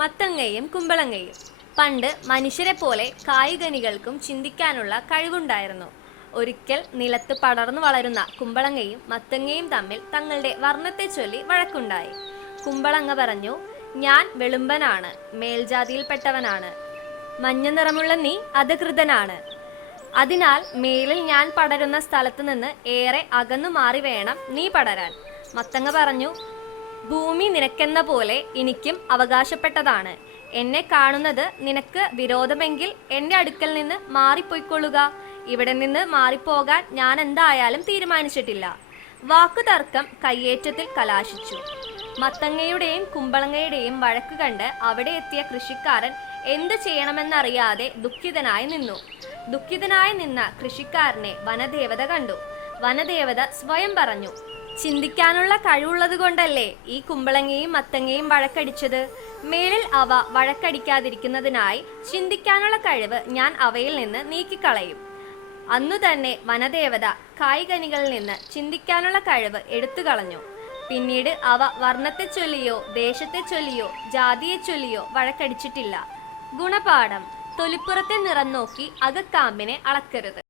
മത്തങ്ങയും കുമ്പളങ്ങയും. പണ്ട് മനുഷ്യരെ പോലെ കായികനികൾക്കും ചിന്തിക്കാനുള്ള കഴിവുണ്ടായിരുന്നു. ഒരിക്കൽ നിലത്ത് പടർന്നു വളരുന്ന കുമ്പളങ്ങയും മത്തങ്ങയും തമ്മിൽ തങ്ങളുടെ വർണത്തെ ചൊല്ലി വഴക്കുണ്ടായി. കുമ്പളങ്ങ പറഞ്ഞു ഞാൻ വെളുമ്പനാണ് മേൽജാതിയിൽപ്പെട്ടവനാണ്. മഞ്ഞ നിറമുള്ള നീ അധികൃതനാണ്. അതിനാൽ മേലിൽ ഞാൻ പടരുന്ന സ്ഥലത്തു നിന്ന് ഏറെ അകന്നു മാറി വേണം നീ പടരാൻ. മത്തങ്ങ പറഞ്ഞു ഭൂമി നിനക്കെന്ന പോലെ എനിക്കും അവകാശപ്പെട്ടതാണ്. എന്നെ കാണുന്നത് നിനക്ക് വിരോധമെങ്കിൽ എന്റെ അടുക്കൽ നിന്ന് മാറിപ്പോയിക്കൊള്ളുക. ഇവിടെ നിന്ന് മാറിപ്പോകാൻ ഞാൻ എന്തായാലും തീരുമാനിച്ചിട്ടില്ല. വാക്കുതർക്കം കയ്യേറ്റത്തിൽ കലാശിച്ചു. മത്തങ്ങയുടെയും കുമ്പളങ്ങയുടെയും വഴക്ക് കണ്ട് അവിടെ എത്തിയ കൃഷിക്കാരൻ എന്ത് ചെയ്യണമെന്നറിയാതെ ദുഃഖിതനായി നിന്നു. ദുഃഖിതനായി നിന്ന കൃഷിക്കാരനെ വനദേവത കണ്ടു. വനദേവത സ്വയം പറഞ്ഞു ചിന്തിക്കാനുള്ള കഴിവുള്ളത് കൊണ്ടല്ലേ ഈ കുമ്പളങ്ങയും മത്തങ്ങയും വഴക്കടിച്ചത്? മേലിൽ അവ വഴക്കടിക്കാതിരിക്കുന്നതിനായി ചിന്തിക്കാനുള്ള കഴിവ് ഞാൻ അവയിൽ നിന്ന് നീക്കിക്കളയും. അന്നു തന്നെ വനദേവത കായികനികളിൽ നിന്ന് ചിന്തിക്കാനുള്ള കഴിവ് എടുത്തു കളഞ്ഞു. പിന്നീട് അവ വർണത്തെ ചൊല്ലിയോ ദേശത്തെ ചൊല്ലിയോ ജാതിയെ ചൊല്ലിയോ വഴക്കടിച്ചിട്ടില്ല. ഗുണപാഠം തൊലിപ്പുറത്തെ നിറം നോക്കി അകക്കാമ്പിനെ അളക്കരുത്.